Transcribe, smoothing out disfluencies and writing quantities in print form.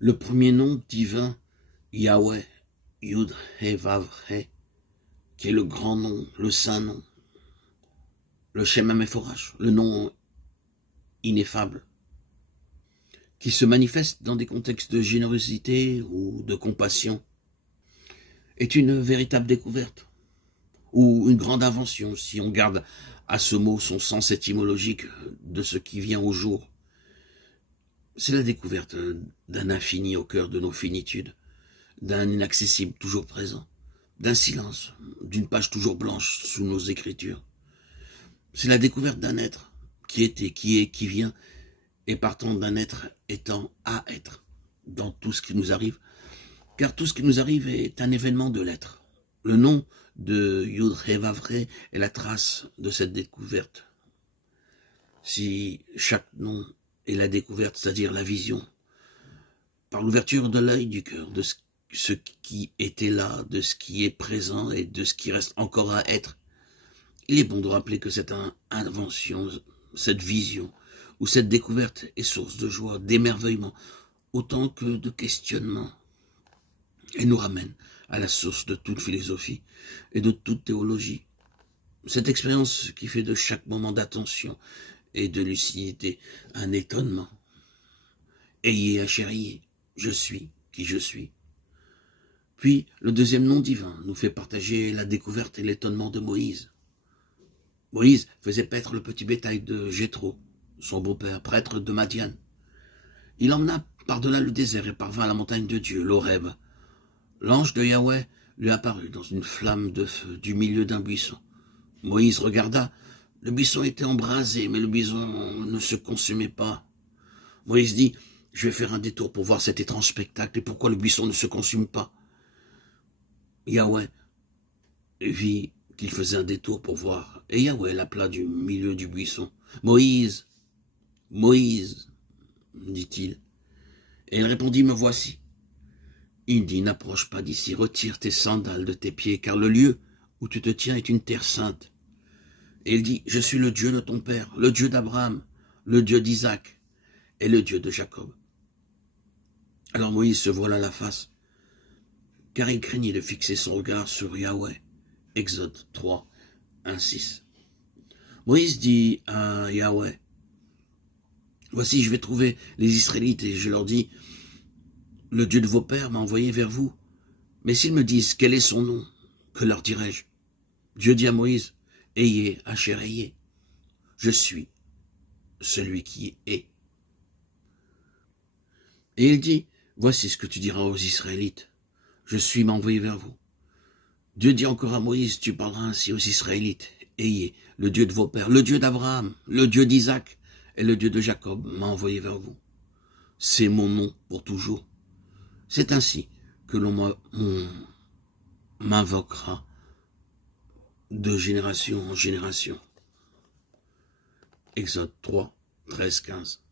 Le premier nom divin, Yahweh, Yud He Vav He, qui est le grand nom, le saint nom, le Shem HaMeforash, le nom ineffable, qui se manifeste dans des contextes de générosité ou de compassion, est une véritable découverte, ou une grande invention, si on garde à ce mot son sens étymologique de ce qui vient au jour. C'est la découverte d'un infini au cœur de nos finitudes, d'un inaccessible toujours présent, d'un silence, d'une page toujours blanche sous nos écritures. C'est la découverte d'un être qui était, qui est, qui vient, et partant d'un être étant à être dans tout ce qui nous arrive, car tout ce qui nous arrive est un événement de l'être. Le nom de Yud He Vav He est la trace de cette découverte. Si chaque nom est la découverte, c'est-à-dire la vision, par l'ouverture de l'œil du cœur, de ce qui était là, de ce qui est présent et de ce qui reste encore à être, il est bon de rappeler que cette invention, cette vision, ou cette découverte est source de joie, d'émerveillement, autant que de questionnement. Elle nous ramène à la source de toute philosophie et de toute théologie. Cette expérience qui fait de chaque moment d'attention et de lucidité un étonnement. Ayez à chérir, je suis qui je suis. Puis, le deuxième nom divin nous fait partager la découverte et l'étonnement de Moïse. Moïse faisait paître le petit bétail de Jéthro, son beau-père, prêtre de Madian. Il emmena par-delà le désert et parvint à la montagne de Dieu, l'Horeb. L'ange de Yahweh lui apparut dans une flamme de feu du milieu d'un buisson. Moïse regarda, le buisson était embrasé, mais le buisson ne se consumait pas. Moïse dit, je vais faire un détour pour voir cet étrange spectacle et pourquoi le buisson ne se consume pas. Yahweh vit qu'il faisait un détour pour voir, et Yahweh l'appela du milieu du buisson. Moïse, Moïse, dit-il. Et il répondit, me voici. Il dit, n'approche pas d'ici, retire tes sandales de tes pieds, car le lieu où tu te tiens est une terre sainte. Et il dit, je suis le Dieu de ton père, le Dieu d'Abraham, le Dieu d'Isaac et le Dieu de Jacob. Alors Moïse se voila la face, car il craignit de fixer son regard sur Yahweh. Exode 3, 1, 6. Moïse dit à Yahweh, voici, je vais trouver les Israélites et je leur dis, le Dieu de vos pères m'a envoyé vers vous. Mais s'ils me disent quel est son nom, que leur dirai-je? Dieu dit à Moïse, ayez, Asher ayez, je suis celui qui est. Et il dit, voici ce que tu diras aux Israélites, je suis m'a envoyé vers vous. Dieu dit encore à Moïse, tu parleras ainsi aux Israélites, ayez, le Dieu de vos pères, le Dieu d'Abraham, le Dieu d'Isaac et le Dieu de Jacob m'a envoyé vers vous. C'est mon nom pour toujours. C'est ainsi que l'on m'invoquera de génération en génération. Exode 3, 13, 15.